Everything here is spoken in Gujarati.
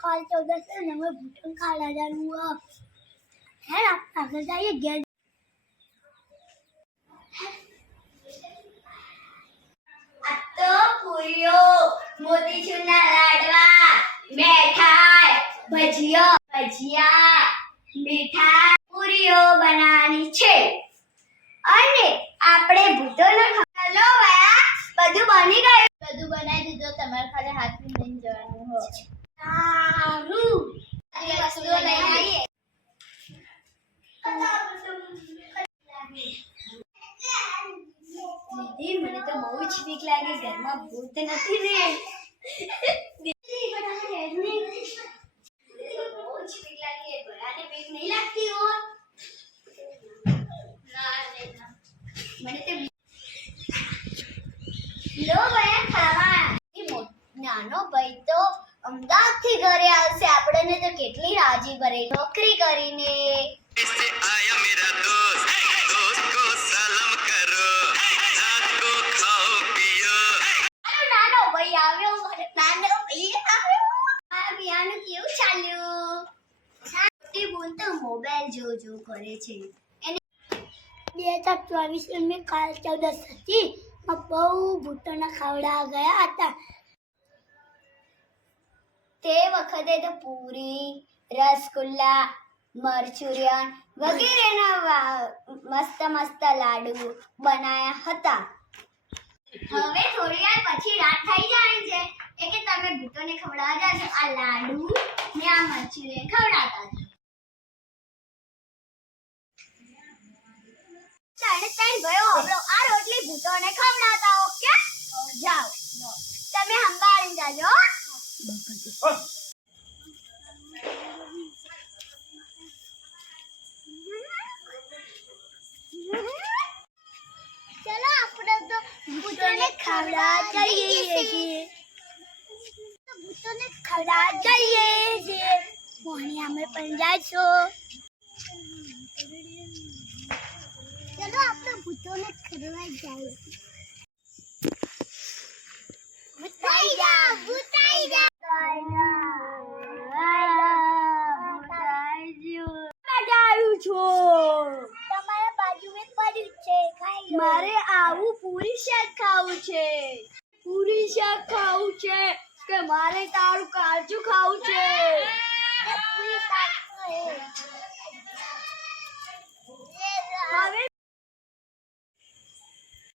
काल 14 से नवे भूटन खाला जाऊंगा है आप आगे जाइए गेट तो पूरियो मोतीचूरना लाडवा मिठाई भजिया મીઠા પૂરીઓ બનાવવાની છે અને આપણે ભૂતોનો હેલો વાયા બધું બની ગયું બધું બનાવી દીધું તમારે ખાલી હાથથી લઈને જવાનું હો સારું આ વસ્તુઓ લઈને આવીએ દીદી મને તો બહુ જ બીક લાગે ઘરમાં ભૂત નથી ને દીદી બડા હેડને नहीं लगती हो મને તો લો ભયા ખાવા નાનો ભાઈ તો અમદાવાદ થી ઘરે આવશે આપણને તો કેટલી રાજી કરે નોકરી કરીને આયા મેરા दोस्त को सलाम करो रात को खाओ पियो નાનો ભાઈ આવ્યો નાનો ભાઈ આવ્યો આ બિયાનું કેવું ચાલ્યું બોલતો મોબાઈલ જો કરે છે એને 2024 में काल 14 थी બહુ ભૂતોના ખાવડા ગયા હતા તે વખતે તો પૂરી રસગુલ્લા મરચુરિયન વગેરેના મસ્ત લાડુ બનાયા હતા હવે થોડી વાર પછી રાત થઈ જાય છે એટલે તમે ભૂતોને ખવડાવવા જશો આ લાડુ ને આ મરચુરિયન ખવડાવતા ગયો હમણાં આ રોટલી ભૂતોને ખવડાવતા ઓકે જાઓ તમે સંભાળીને જાજો ચલો આપણે તો ભૂતોને ખવડાવવા જઈએ છીએ મોહની અમે પણ જાશો ચલો આપણે ભૂતોને ખવડાવવા જઈએ ભૂતાઈ જા તમારા બાજુમાં પડ્યું છે ખાઈ લો મારે આવું પૂરી શાક ખાવું છે કે મારે તારું કાચું ખાવું છે પૂરી શાક હવે